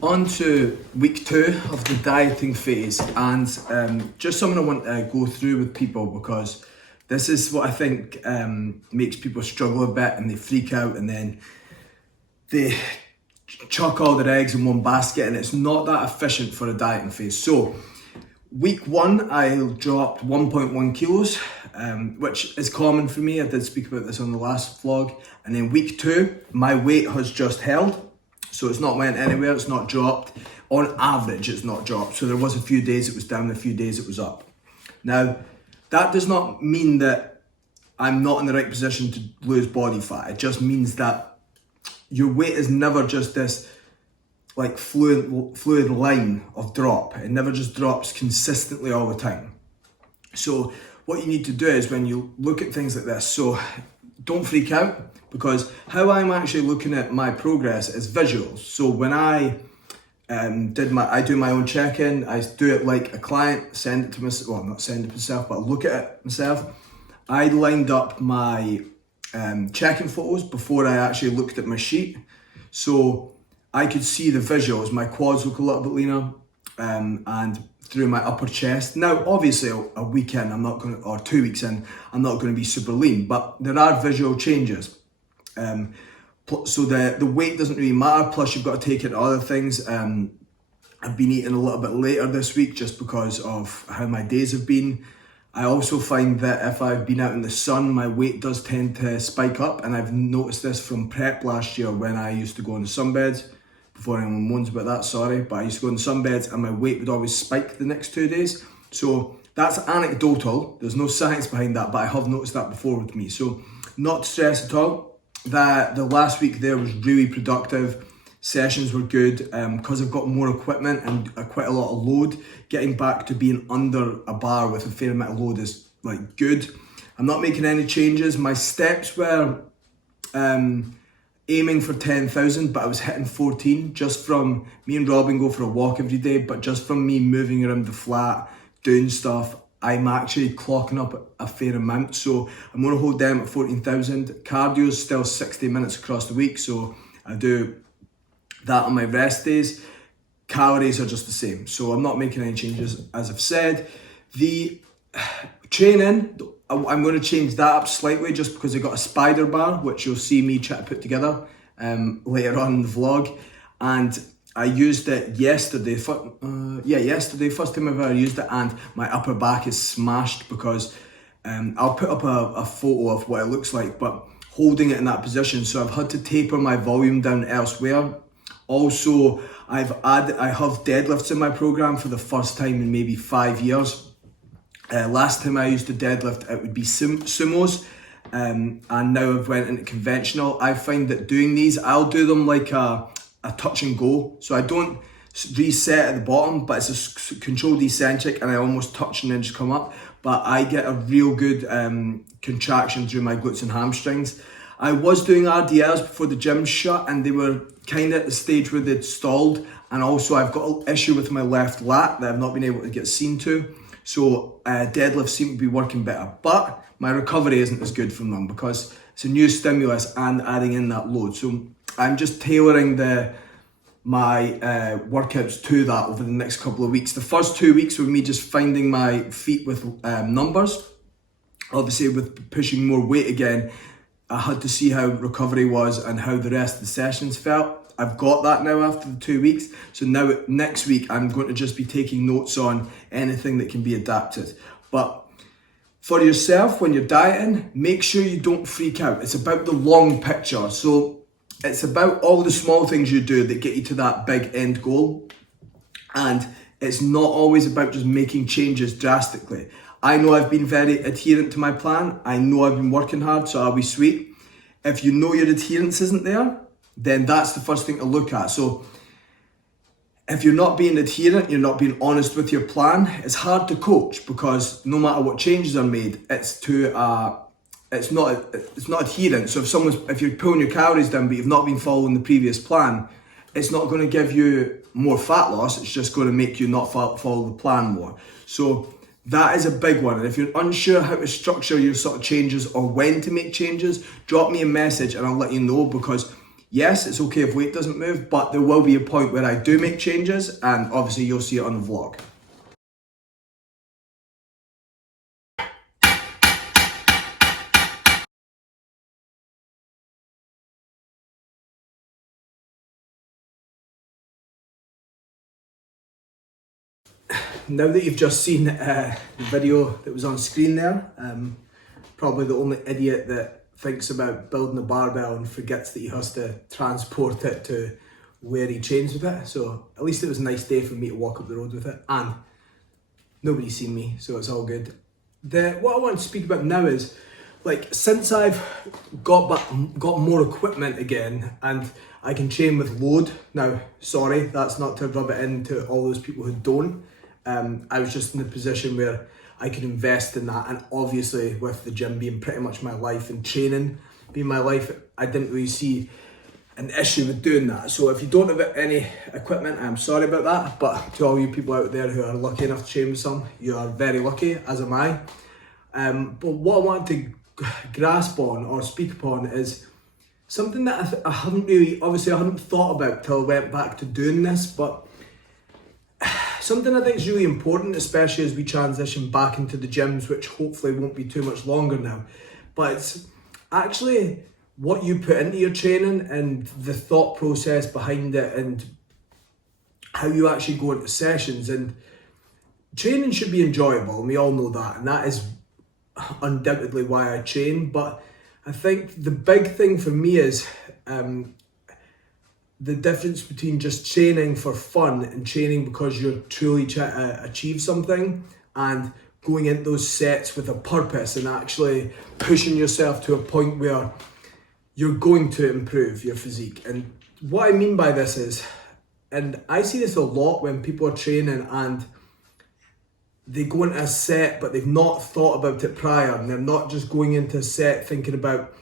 On to week 2 of the dieting phase, and just something I want to go through with people, because this is what I think makes people struggle a bit, and they freak out and then they chuck all their eggs in one basket, and it's not that efficient for a dieting phase. So week 1 I dropped 1.1 kilos, which is common for me. I did speak about this on the last vlog. And then week 2 my weight has just held. So it's not went anywhere, it's not dropped. On average, it's not dropped. So there was a few days it was down, a few days it was up. Now, that does not mean that I'm not in the right position to lose body fat. It just means that your weight is never just this like fluid line of drop. It never just drops consistently all the time. So what you need to do is when you look at things like this, so don't freak out, because how I'm actually looking at my progress is visuals. So when I do my own check-in, I do it like a client, send it to myself, well, not send it to myself, but look at it myself. I lined up my check-in photos before I actually looked at my sheet. So I could see the visuals, my quads look a little bit leaner, and through my upper chest. Now, obviously a week in, or 2 weeks in, I'm not going to be super lean, but there are visual changes. So the weight doesn't really matter, plus you've got to take into other things. I've been eating a little bit later this week just because of how my days have been. I also find that if I've been out in the sun, my weight does tend to spike up, and I've noticed this from prep last year when I used to go on the sunbeds. Before anyone moans about that, sorry, but I used to go on the sunbeds and my weight would always spike the next 2 days. So that's anecdotal, there's no science behind that, but I have noticed that before with me. So not to stress at all. That the last week there was really productive. Sessions were good, because I've got more equipment and quite a lot of load. Getting back to being under a bar with a fair amount of load is like good. I'm not making any changes. My steps were aiming for 10,000, but I was hitting 14 just from me and Robin go for a walk every day, but just from me moving around the flat, doing stuff, I'm actually clocking up a fair amount. So I'm going to hold them at 14,000. Cardio is still 60 minutes across the week, so I do that on my rest days. Calories are just the same, so I'm not making any changes. As I've said, the training, I'm going to change that up slightly just because I got a spider bar, which you'll see me try to put together later on in the vlog. And I used it yesterday, yesterday, first time I've ever used it, and my upper back is smashed because I'll put up a photo of what it looks like, but holding it in that position, so I've had to taper my volume down elsewhere. Also, I have deadlifts in my program for the first time in maybe 5 years. Last time I used to deadlift, it would be sumos, and now I've went into conventional. I find that doing these, I'll do them like a touch and go. So I don't reset at the bottom, but it's a controlled eccentric, and I almost touch and then just come up. But I get a real good contraction through my glutes and hamstrings. I was doing RDLs before the gym shut, and they were kind of at the stage where they'd stalled. And also I've got an issue with my left lat that I've not been able to get seen to. So deadlifts seem to be working better, but my recovery isn't as good from them because it's a new stimulus and adding in that load. So I'm just tailoring my workouts to that over the next couple of weeks. The first 2 weeks were me just finding my feet with numbers. Obviously with pushing more weight again, I had to see how recovery was and how the rest of the sessions felt. I've got that now after the 2 weeks. So now next week, I'm going to just be taking notes on anything that can be adapted. But for yourself, when you're dieting, make sure you don't freak out. It's about the long picture. So it's about all the small things you do that get you to that big end goal. And it's not always about just making changes drastically. I know I've been very adherent to my plan. I know I've been working hard, so I'll be sweet. If you know your adherence isn't there, then that's the first thing to look at. So if you're not being adherent, you're not being honest with your plan, it's hard to coach, because no matter what changes are made, it's not adherent. So if you're pulling your calories down but you've not been following the previous plan, it's not going to give you more fat loss, it's just going to make you not follow the plan more. So that is a big one. And if you're unsure how to structure your sort of changes or when to make changes, drop me a message and I'll let you know, because Yes, it's okay if weight doesn't move, but there will be a point where I do make changes, and obviously you'll see it on the vlog. Now that you've just seen the video that was on screen there, probably the only idiot that thinks about building a barbell and forgets that he has to transport it to where he trains with it. So at least it was a nice day for me to walk up the road with it, and nobody's seen me, so it's all good. What I want to speak about now is, like, since I've got more equipment again and I can train with load. Now, sorry, that's not to rub it into all those people who don't. I was just in a position where I could invest in that, and obviously with the gym being pretty much my life and training being my life, I didn't really see an issue with doing that. So if you don't have any equipment, I'm sorry about that, but to all you people out there who are lucky enough to train with some, you are very lucky, as am I. But what I want to grasp on or speak upon is something that I haven't really, obviously I hadn't thought about till I went back to doing this, but something I think is really important, especially as we transition back into the gyms, which hopefully won't be too much longer now. But it's actually what you put into your training and the thought process behind it and how you actually go into sessions. And training should be enjoyable, and we all know that, and that is undoubtedly why I train. But I think the big thing for me is the difference between just training for fun and training because you're truly trying to achieve something, and going into those sets with a purpose and actually pushing yourself to a point where you're going to improve your physique. And what I mean by this is, and I see this a lot when people are training and they go into a set but they've not thought about it prior, and they're not just going into a set thinking about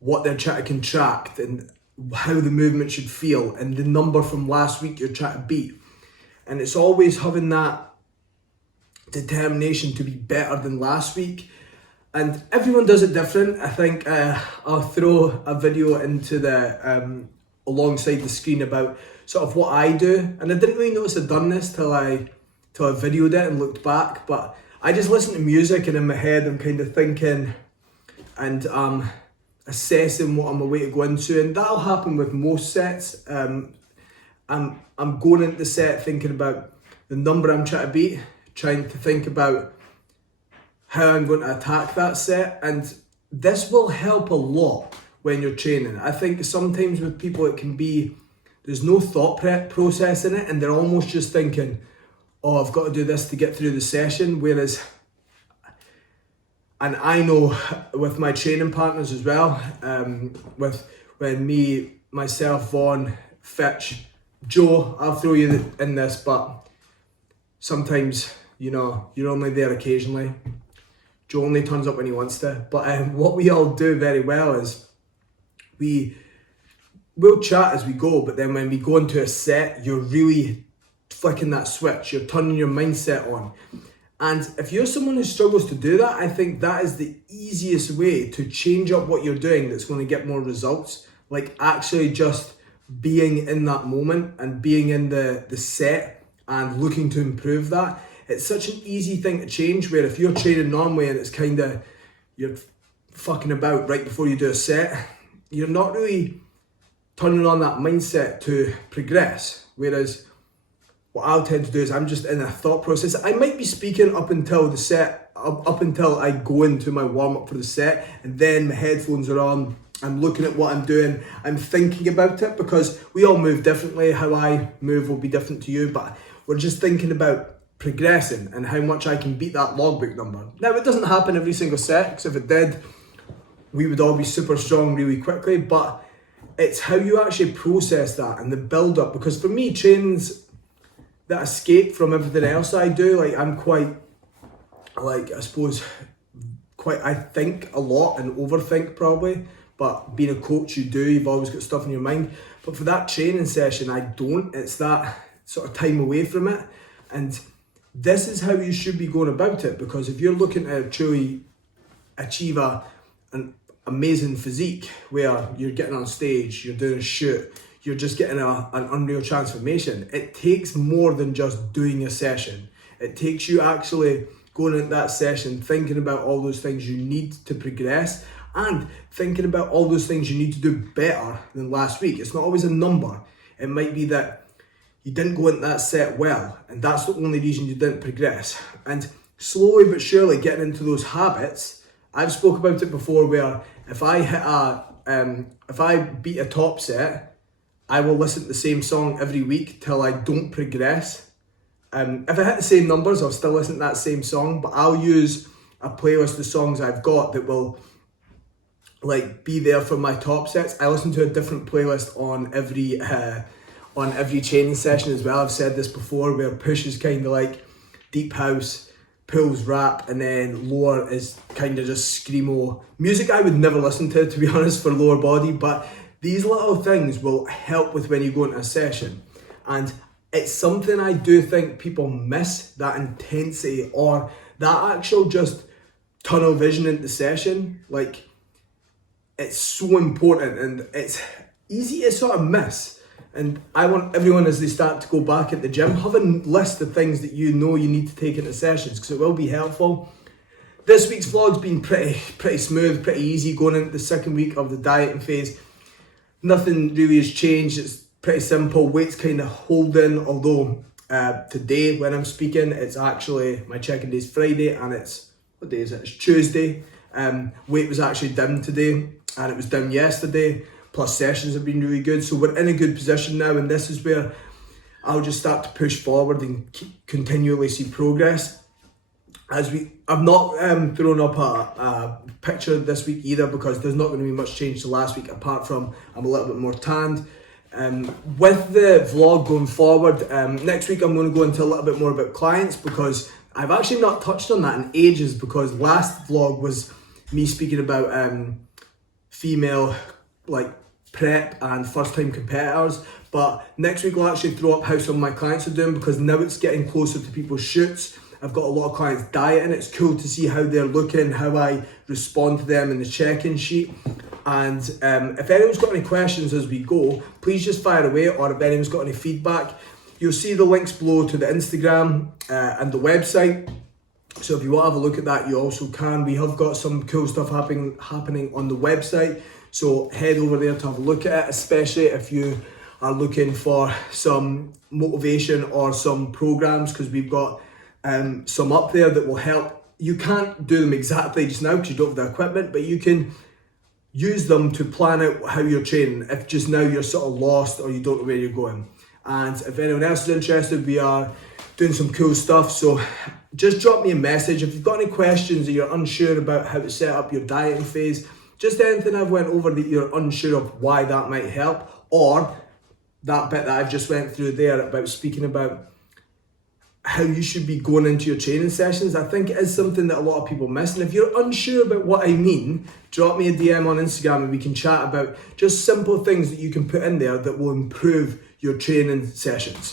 what they're trying to contract and how the movement should feel and the number from last week you're trying to beat. And it's always having that determination to be better than last week. And everyone does it different. I think I'll throw a video into the alongside the screen about sort of what I do. And I didn't really notice I'd done this till I videoed it and looked back. But I just listen to music, and in my head I'm kind of thinking and assessing what I'm away to go into, and that'll happen with most sets. I'm going into the set thinking about the number I'm trying to beat, trying to think about how I'm going to attack that set, and this will help a lot when you're training. I think sometimes with people it can be, there's no thought process in it, and they're almost just thinking, oh, I've got to do this to get through the session, whereas, and I know with my training partners as well, with when me, myself, Vaughn, Fitch, Joe, I'll throw you in this, but sometimes, you know, you're only there occasionally. Joe only turns up when he wants to. But what we all do very well is we'll chat as we go, but then when we go into a set, you're really flicking that switch, you're turning your mindset on. And if you're someone who struggles to do that, I think that is the easiest way to change up what you're doing that's going to get more results. Like actually just being in that moment and being in the set and looking to improve that. It's such an easy thing to change, where if you're training normally and it's kind of, you're fucking about right before you do a set, you're not really turning on that mindset to progress. Whereas what I'll tend to do is I'm just in a thought process. I might be speaking up until the set, up until I go into my warm up for the set, and then my headphones are on, I'm looking at what I'm doing, I'm thinking about it, because we all move differently. How I move will be different to you, but we're just thinking about progressing and how much I can beat that logbook number. Now, it doesn't happen every single set, because if it did, we would all be super strong really quickly, but it's how you actually process that and the build up. Because for me, training's that escape from everything else I do. Like I'm quite, like I suppose, quite, I think a lot and overthink probably, but being a coach you've always got stuff in your mind. But for that training session, I don't. It's that sort of time away from it. And this is how you should be going about it, because if you're looking to truly achieve a amazing physique where you're getting on stage, you're doing a shoot, you're just getting an unreal transformation. It takes more than just doing a session. It takes you actually going into that session, thinking about all those things you need to progress and thinking about all those things you need to do better than last week. It's not always a number. It might be that you didn't go into that set well and that's the only reason you didn't progress. And slowly but surely getting into those habits, I've spoke about it before where if I beat a top set, I will listen to the same song every week till I don't progress. If I hit the same numbers, I'll still listen to that same song, but I'll use a playlist of songs I've got that will like be there for my top sets. I listen to a different playlist on every training session as well. I've said this before, where push is kind of like deep house, pulls rap, and then lower is kind of just screamo music I would never listen to be honest, for lower body, but these little things will help with when you go into a session. And it's something I do think people miss, that intensity or that actual just tunnel vision into the session. Like, it's so important and it's easy to sort of miss. And I want everyone, as they start to go back at the gym, have a list of things that you know you need to take into sessions, because it will be helpful. This week's vlog's been pretty smooth, pretty easy, going into the second week of the dieting phase. Nothing really has changed. It's pretty simple. Weight's kind of holding, although today when I'm speaking, it's actually my check-in day's Friday and it's, what day is it? It's Tuesday. Weight was actually down today and it was down yesterday. Plus sessions have been really good. So we're in a good position now, and this is where I'll just start to push forward and continually see progress. I've not thrown up a picture this week either, because there's not going to be much change to last week apart from I'm a little bit more tanned. With the vlog going forward, next week I'm going to go into a little bit more about clients, because I've actually not touched on that in ages, because last vlog was me speaking about female like prep and first time competitors, but next week I'll actually throw up how some of my clients are doing, because now it's getting closer to people's shoots. I've got a lot of clients dieting. It's cool to see how they're looking, how I respond to them in the check-in sheet. And if anyone's got any questions as we go, please just fire away, or if anyone's got any feedback, you'll see the links below to the Instagram and the website. So if you want to have a look at that, you also can. We have got some cool stuff happening on the website. So head over there to have a look at it, especially if you are looking for some motivation or some programs, because we've got some up there that will help. You can't do them exactly just now because you don't have the equipment, but you can use them to plan out how you're training if just now you're sort of lost or you don't know where you're going. And if anyone else is interested, we are doing some cool stuff. So just drop me a message. If you've got any questions or you're unsure about how to set up your dieting phase, just anything I've went over that you're unsure of why that might help, or that bit that I've just went through there about speaking about how you should be going into your training sessions, I think it is something that a lot of people miss. And if you're unsure about what I mean, drop me a DM on Instagram and we can chat about just simple things that you can put in there that will improve your training sessions.